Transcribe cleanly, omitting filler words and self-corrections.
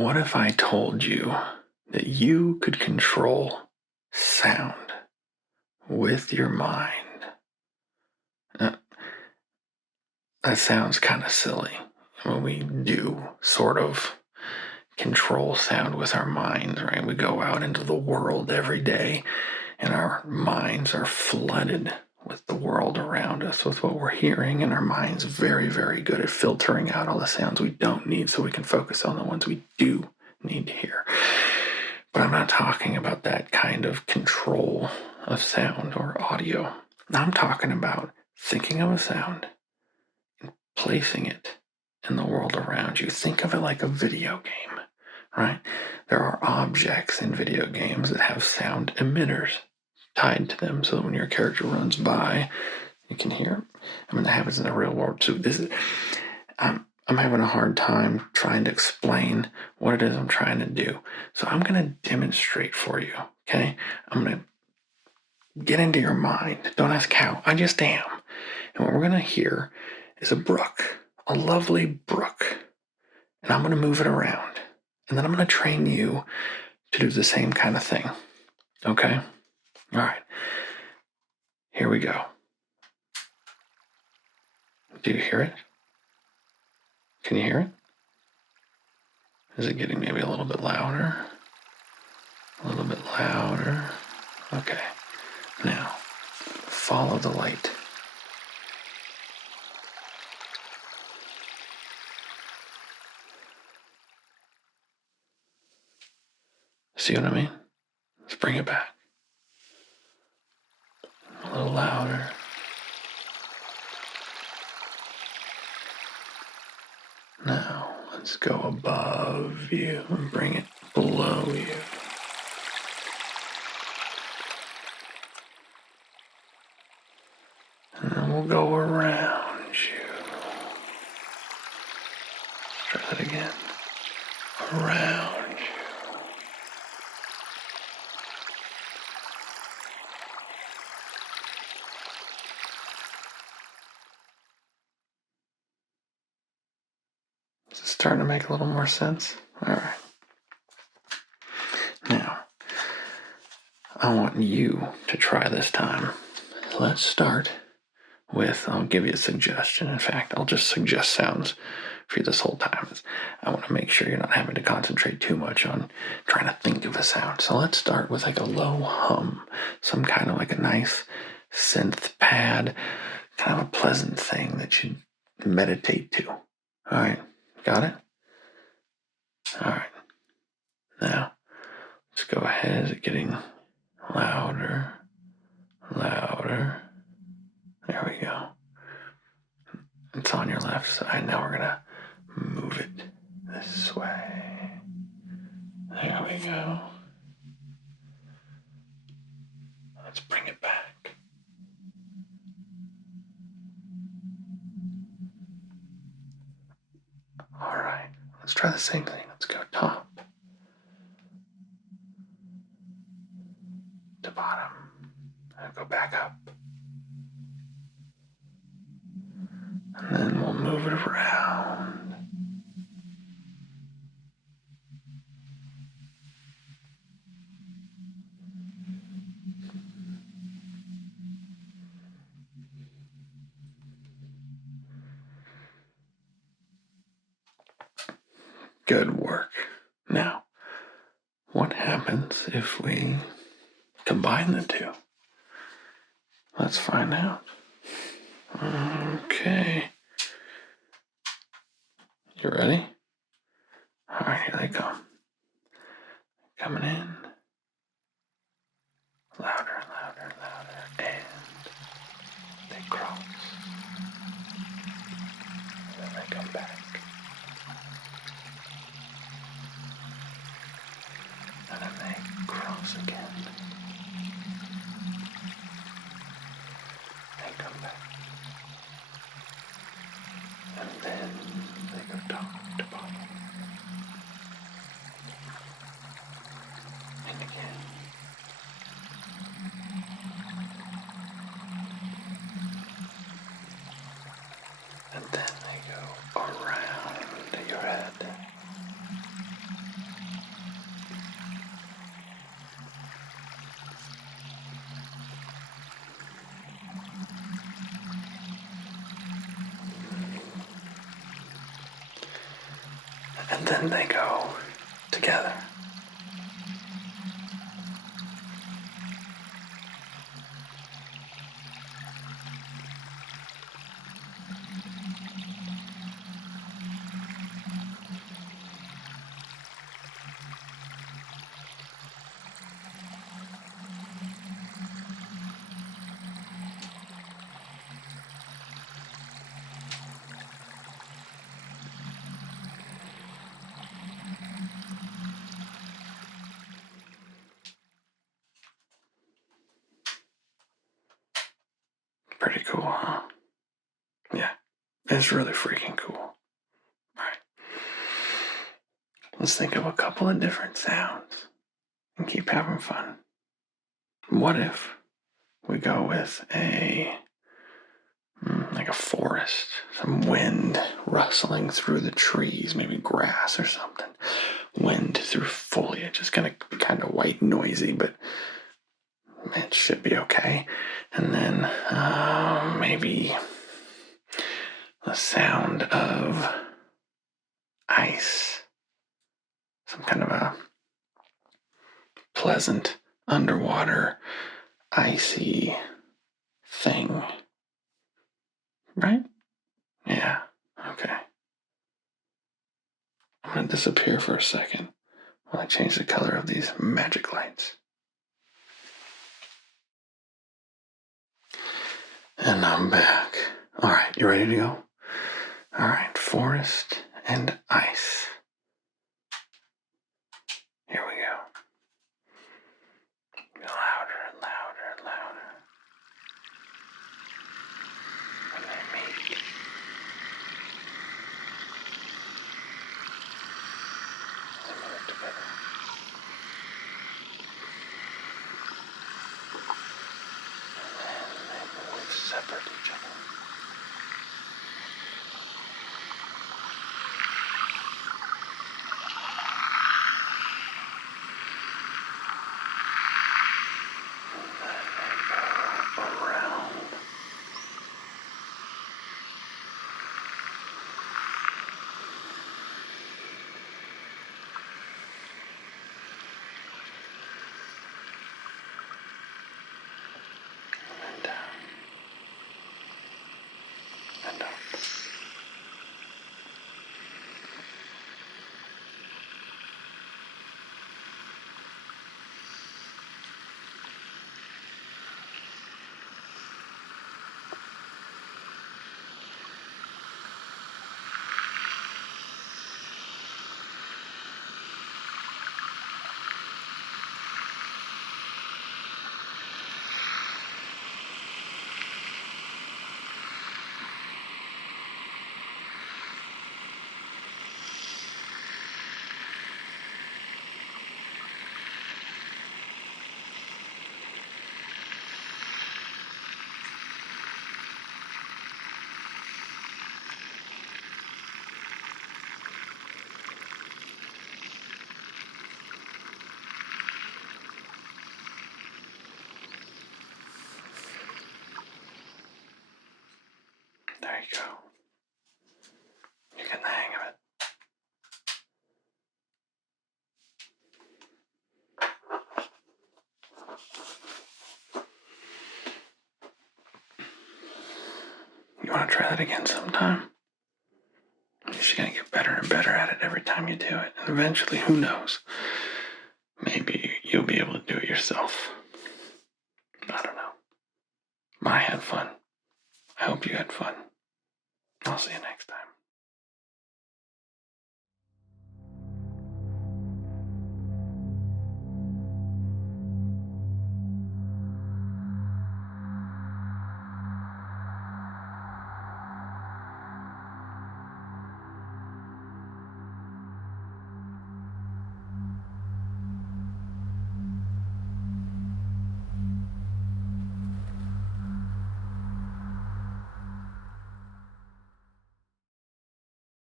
What if I told you that you could control sound with your mind? Uh, that sounds kind of silly. When we do sort of control sound with our minds, right? We go out into the world every day and our minds are flooded with the world around us, with what we're hearing, and our mind's very, very good at filtering out all the sounds we don't need so we can focus on the ones we do need to hear. But I'm not talking about that kind of control of sound or audio. I'm talking about thinking of a sound and placing it in the world around you. Think of it like a video game, right? There are objects in video games that have sound emitters tied to them so that when your character runs by, you can hear it. I mean, that happens in the real world too. I'm having a hard time trying to explain what it is I'm trying to do. So I'm going to demonstrate for you, okay? I'm going to get into your mind. Don't ask how. I just am. And what we're going to hear is a brook, a lovely brook. And I'm going to move it around. And then I'm going to train you to do the same kind of thing. Okay? All right. Here we go. Do you hear it? Can you hear it? Is it getting maybe a little bit louder? A little bit louder. Okay. Now, follow the light. See what I mean? Let's bring it back. A little louder. Now, let's go above you and bring it below you. And then we'll go around you. Try that again. Around you. Is it starting to make a little more sense? All right. Now, I want you to try this time. Let's start with, I'll give you a suggestion. In fact, I'll just suggest sounds for you this whole time. I want to make sure you're not having to concentrate too much on trying to think of a sound. So let's start with like a low hum, some kind of like a nice synth pad, kind of a pleasant thing that you meditate to. All right, got it? All right. Now, let's go ahead. Is it getting louder? Louder. There we go. It's on your left side. Now we're going to move it this way. There we go. Let's bring it back. All right. Let's try the same thing. Let's go top to bottom. And go back up. And then we'll move it around. Good work. Now, what happens if we combine the two? Let's find out. Okay. You ready? All right, here they come. Coming in. Louder, louder, louder. And they cross. And then they come back. And then they cross again. They come back. And then they go top to bottom. And again. And then they go around your head. and then they go together. Pretty cool, huh? Yeah, it's really freaking cool. All right. Let's think of a couple of different sounds and keep having fun. What if we go with like a forest, some wind rustling through the trees, maybe grass or something. Wind through foliage. It's gonna be kind of white noisy, but it should be okay. And then maybe the sound of ice, some kind of a pleasant underwater icy thing, right? Yeah, okay. I'm gonna disappear for a second while I change the color of these magic lights. And I'm back. All right, you ready to go? All right, forest and ice. Here we go. Louder and louder and louder. When they meet. They move together. And then they move separate each other. Around. And down. And up. There you go. You get the hang of it. You want to try that again sometime? You're just going to get better and better at it every time you do it. And eventually, who knows? Maybe you'll be able to do it yourself. I don't know. I had fun. I hope you had fun. I'll see you next time.